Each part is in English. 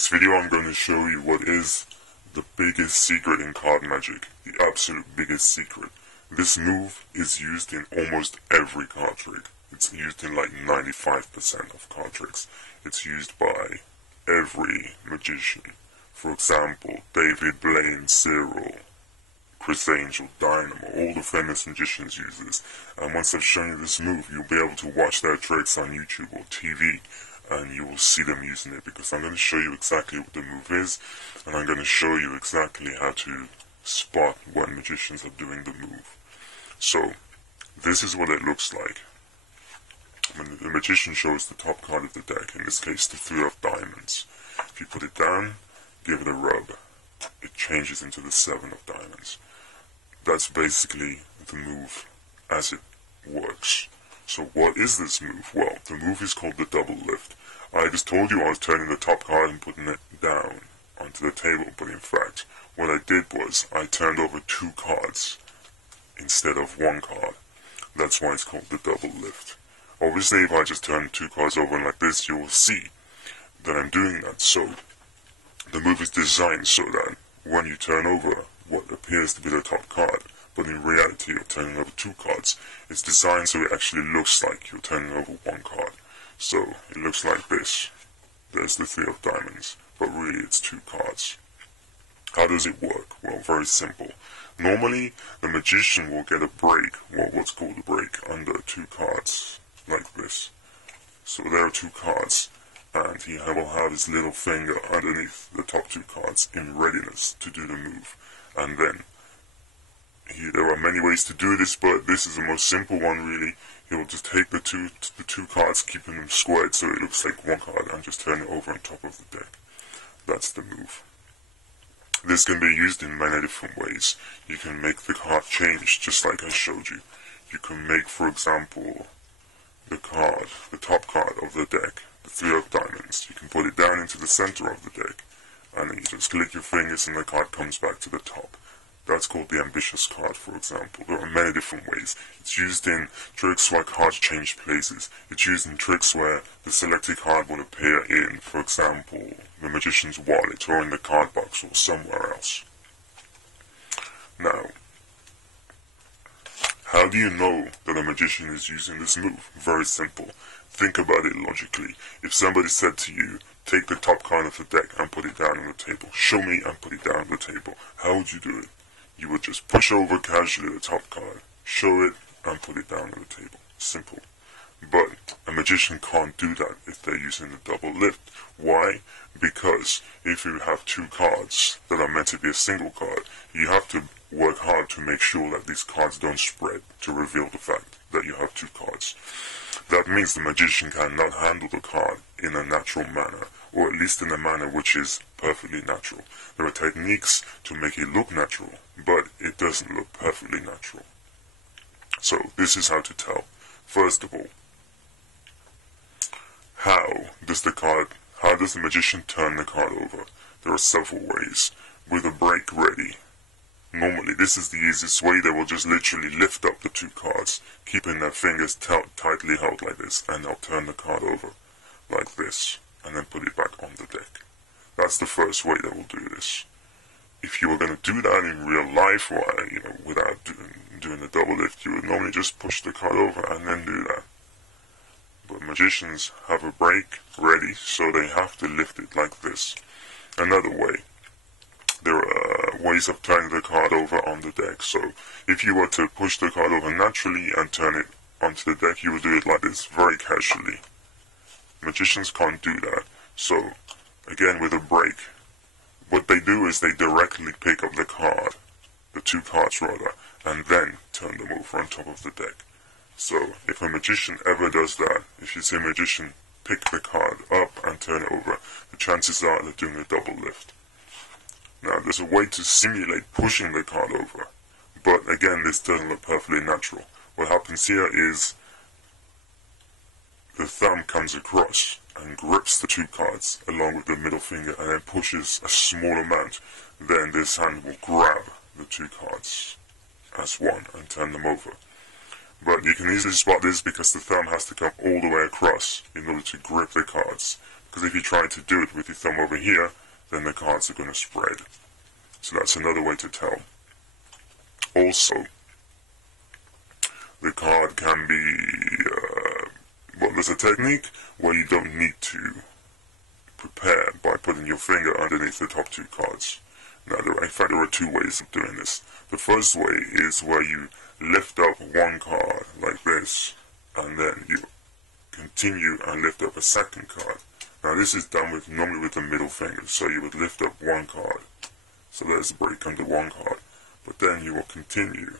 this video I'm going to show you what is the biggest secret in card magic, the absolute biggest secret. This move is used in almost every card trick. It's used in like 95% of card tricks. It's used by every magician. For example, David, Blaine, Cyril, Criss Angel, Dynamo, all the famous magicians use this. And once I've shown you this move, you'll be able to watch their tricks on YouTube or TV, and you will see them using it, because I'm going to show you exactly what the move is, and I'm going to show you exactly how to spot when magicians are doing the move. So, this is what it looks like. When the magician shows the top card of the deck, in this case the 3 of diamonds. If you put it down, give it a rub, it changes into the 7 of diamonds. That's basically the move as it works. So what is this move? Well, the move is called the double lift. I just told you I was turning the top card and putting it down onto the table, but in fact, what I did was I turned over 2 cards instead of 1 card. That's why it's called the double lift. Obviously, if I just turn 2 cards over like this, you will see that I'm doing that. So, the move is designed so that when you turn over what appears to be the top card, but in reality you're turning over 2 cards, it's designed so it actually looks like you're turning over 1 card. So, it looks like this. There's the 3 of diamonds, but really it's 2 cards. How does it work? Well, very simple. Normally, the magician will get a break, what's called a break, under 2 cards, like this. So there are 2 cards, and he will have his little finger underneath the top 2 cards in readiness to do the move. And then, there are many ways to do this, but this is the most simple one really. He will just take the two cards, keeping them squared so it looks like 1 card, and just turn it over on top of the deck. That's the move. This can be used in many different ways. You can make the card change, just like I showed you. You can make, for example, the top card of the deck, the 3 of diamonds. You can put it down into the center of the deck, and then you just click your fingers and the card comes back to the top. That's called the ambitious card, for example. There are many different ways. It's used in tricks where cards change places. It's used in tricks where the selected card will appear in, for example, the magician's wallet or in the card box or somewhere else. Now, how do you know that a magician is using this move? Very simple. Think about it logically. If somebody said to you, take the top card of the deck and put it down on the table, show me and put it down on the table, how would you do it? You would just push over casually the top card, show it, and put it down on the table. Simple. But a magician can't do that if they're using the double lift. Why? Because if you have 2 cards that are meant to be a single card, you have to work hard to make sure that these cards don't spread to reveal the fact that you have 2 cards. That means the magician cannot handle the card in a natural manner, or at least in a manner which is perfectly natural. There are techniques to make it look natural, but it doesn't look perfectly natural. So, this is how to tell. First of all, how does the magician turn the card over? There are several ways. With a break ready. Normally, this is the easiest way. They will just literally lift up the 2 cards, keeping their fingers tightly held like this, and they'll turn the card over like this, and then put it back on the deck. That's the first way they will do this. If you were going to do that in real life, or without doing the double lift, you would normally just push the card over and then do that. But magicians have a break ready, so they have to lift it like this. Another way. There are ways of turning the card over on the deck. So, if you were to push the card over naturally and turn it onto the deck, you would do it like this, very casually. Magicians can't do that. So, again with a break, what they do is they directly pick up the card, the 2 cards rather, and then turn them over on top of the deck. So, if a magician ever does that, if you see a magician pick the card up and turn it over, the chances are they're doing a double lift. Now, there's a way to simulate pushing the card over, but again, this doesn't look perfectly natural. What happens here is the thumb comes across and grips the 2 cards along with the middle finger and then pushes a small amount. Then this hand will grab the 2 cards as one and turn them over. But you can easily spot this because the thumb has to come all the way across in order to grip the cards. Because if you try to do it with your thumb over here, then the cards are going to spread. So that's another way to tell. Also, the card can be, well, there's a technique where you don't need to prepare by putting your finger underneath the top two cards. Now, in fact, there are two ways of doing this. The first way is where you lift up one card like this, and then you continue and lift up a second card. Now, this is done normally with the middle finger, so you would lift up one card. So there's a break under one card. But then you will continue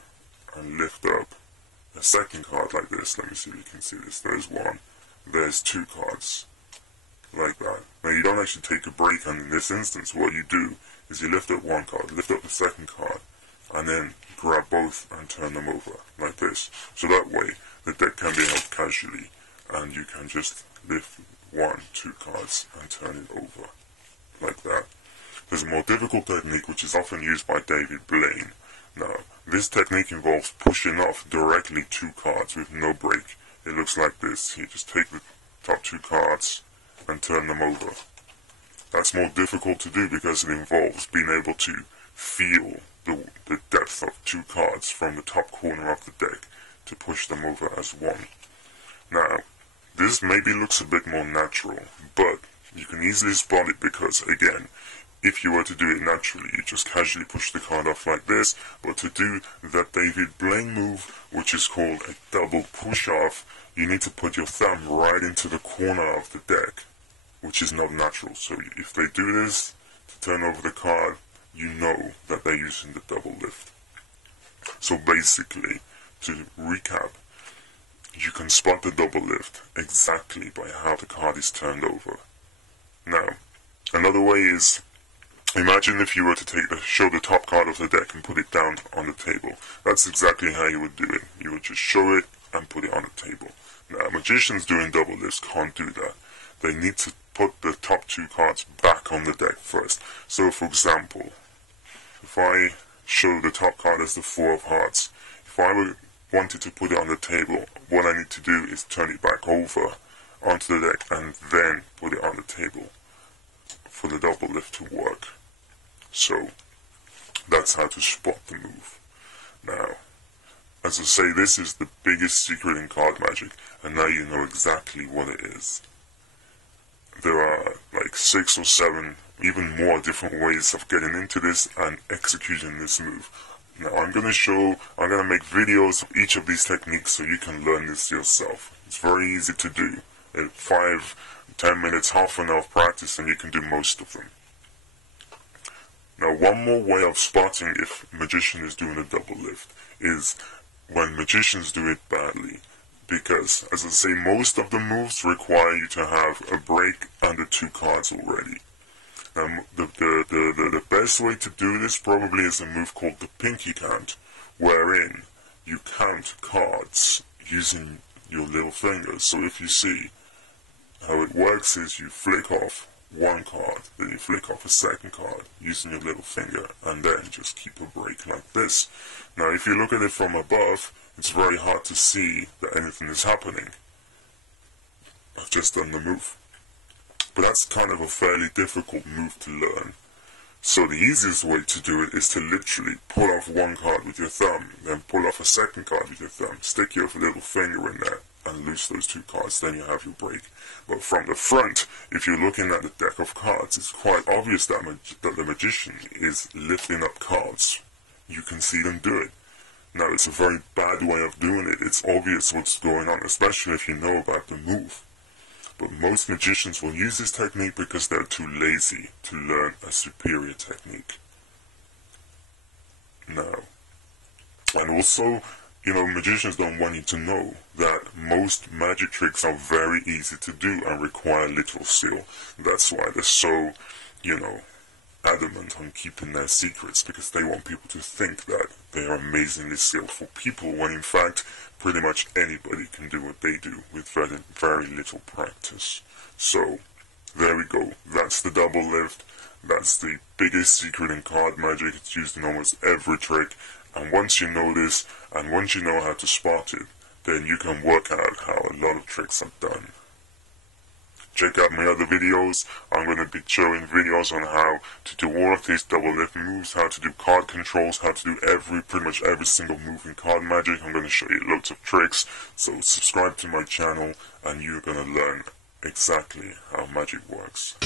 and lift up a second card like this. Let me see if you can see this. There's one. There's two cards. Like that. Now, you don't actually take a break, and in this instance, what you do is you lift up one card, lift up the second card, and then grab both and turn them over, like this. So that way, the deck can be held casually, and you can just lift one, two cards, and turn it over, like that. There's a more difficult technique, which is often used by David Blaine. Now, this technique involves pushing off directly two cards with no break. It looks like this. You just take the top two cards and turn them over. That's more difficult to do because it involves being able to feel the depth of two cards from the top corner of the deck to push them over as one. Now, this maybe looks a bit more natural, but you can easily spot it because, again, if you were to do it naturally, you just casually push the card off like this, but to do that David Blaine move, which is called a double push-off, you need to put your thumb right into the corner of the deck, which is not natural. So if they do this to turn over the card, you know that they're using the double lift. So basically, to recap, you can spot the double lift exactly by how the card is turned over. Now, another way is, imagine if you were to show the top card of the deck and put it down on the table. That's exactly how you would do it. You would just show it and put it on the table. Now, magicians doing double lifts can't do that. They need to put the top two cards back on the deck first. So, for example, if I show the top card as the Four of Hearts, if I wanted to put it on the table, what I need to do is turn it back over onto the deck and then put it on the table for the double lift to work. So, that's how to spot the move. Now, as I say, this is the biggest secret in card magic, and now you know exactly what it is. There are like 6 or 7, even more different ways of getting into this and executing this move. Now I'm going to make videos of each of these techniques so you can learn this yourself. It's very easy to do. In 5, 10 minutes, half an hour of practice, and you can do most of them. Now, one more way of spotting if a magician is doing a double lift is when magicians do it badly. Because, as I say, most of the moves require you to have a break under 2 cards already. The best way to do this probably is a move called the pinky count, wherein you count cards using your little fingers. So if you see, how it works is you flick off one card, then you flick off a second card using your little finger, and then just keep a break like this. Now if you look at it from above, it's very hard to see that anything is happening. I've just done the move. But that's kind of a fairly difficult move to learn. So the easiest way to do it is to literally pull off one card with your thumb, then pull off a second card with your thumb, stick your little finger in there, and loose those 2 cards, then you have your break. But from the front, if you're looking at the deck of cards, it's quite obvious that the magician is lifting up cards. You can see them do it. Now, it's a very bad way of doing it. It's obvious what's going on, especially if you know about the move. But most magicians will use this technique because they're too lazy to learn a superior technique. Now, and also, magicians don't want you to know that most magic tricks are very easy to do and require little skill. That's why they're so, adamant on keeping their secrets, because they want people to think that they are amazingly skillful people, when in fact, pretty much anybody can do what they do with very, very little practice. So, there we go. That's the double lift. That's the biggest secret in card magic. It's used in almost every trick. And once you know this, and once you know how to spot it, then you can work out how a lot of tricks are done. check out my other videos. I'm going to be showing videos on how to do all of these double lift moves, how to do card controls, how to do pretty much every single move in card magic. I'm going to show you loads of tricks, so subscribe to my channel and you're going to learn exactly how magic works.